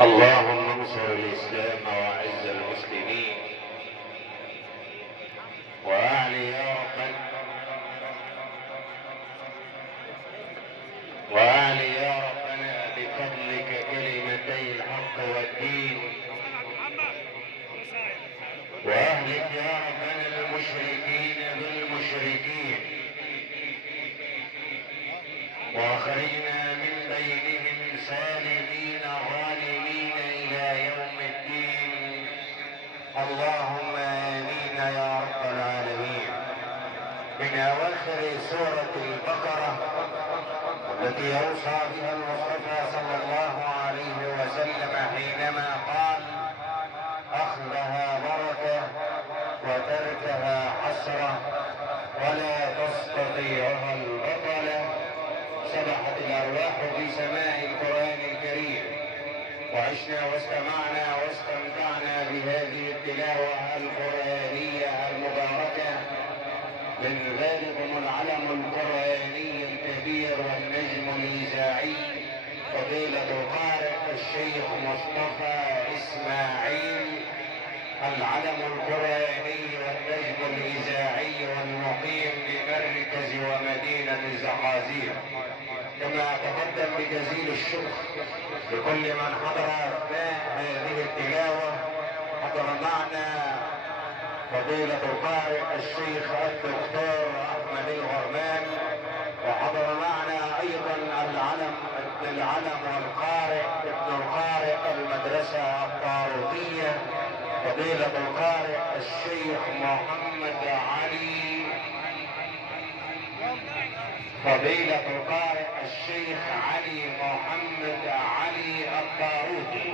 اللهم انصر الإسلام وأعز المسلمين وأعلي يا ربنا بفضلك كلمتي الحق والدين، وأهلك يا ربنا المشركين بالمشركين، وأخرجنا من بينهم سالمين غانمين إلى يوم الدين. اللهم آمين يا رب العالمين. من أواخر سورة البقرة التي أوصى بها المصطفى صلى الله عليه وسلم حينما قال: أخذها بركة وتركها حسرة ولا تستطيعها البطلة. سبحت الأرواح في سماع القرآن الكريم، وعشنا واستمعنا واستمتعنا بهذه التلاوة القرآنية المباركة من ذلكم العلم القرآني الكبير والنجم الإذاعي فضيلة القارئ الشيخ مصطفى إسماعيل، العلم القرآني والنجم الإذاعي والمقيم بمركز ومدينة الزقازيق. كما تقدم بجزيل الشكر لكل من حضر أثناء هذه التلاوة. حضر معنا فضيلة القارئ الشيخ الدكتور أحمد الغرمان، وحضر معنا أيضا العلم والقارئ ابن القارئ المدرسة الطاروسية فضيلة القارئ الشيخ محمد علي، فضيلة القارئ الشيخ علي محمد علي الطاروسي.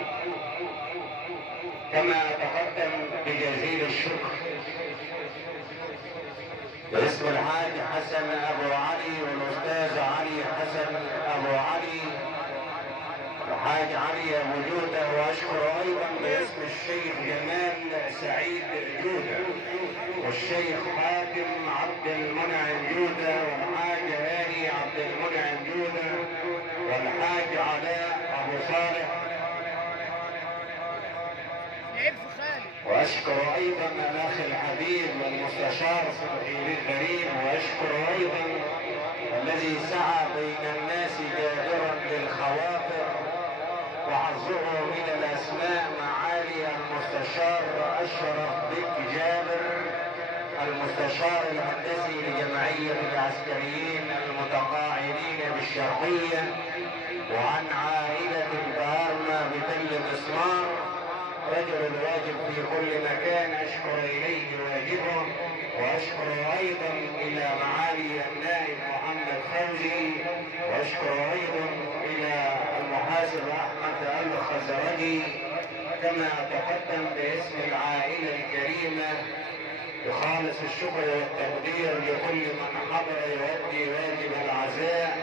كما تقدم بجزيل الشكر باسم الحاج حسن أبو علي والأستاذ علي حسن أبو علي الحاج علي أبو جودة، وأشكر أيضا باسم الشيخ جمال سعيد جودة والشيخ حاتم عبد المنعم جودة والحاج هاني عبد المنعم جودة والحاج علاء أبو صالح. واشكر ايضا الاخ الحبيب والمستشار صبحي الكريم، واشكر ايضا الذي سعى بين الناس جابرا للخواطر وحظه من الاسماء معالي المستشار اشرف بك جابر، المستشار الهندسي لجمعية العسكريين المتقاعدين بالشرقية، وعن عائلة البارمة بتل مسمار، رجل الواجب في كل مكان أشكر إليه واجبه. وأشكر أيضا إلى معالي النائب محمد فوزي، وأشكر أيضا إلى المحاسب أحمد الخزرجي. كما تقدم باسم العائلة الكريمة بخالص الشكر والتقدير لكل من حضر يؤدي واجب العزاء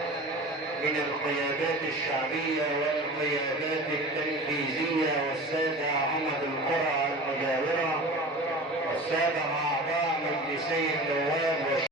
من القيادات الشعبية والقيادات التنفيذية والسادة عمد القرى المجاورة والسادة أعضاء مجلسي النواب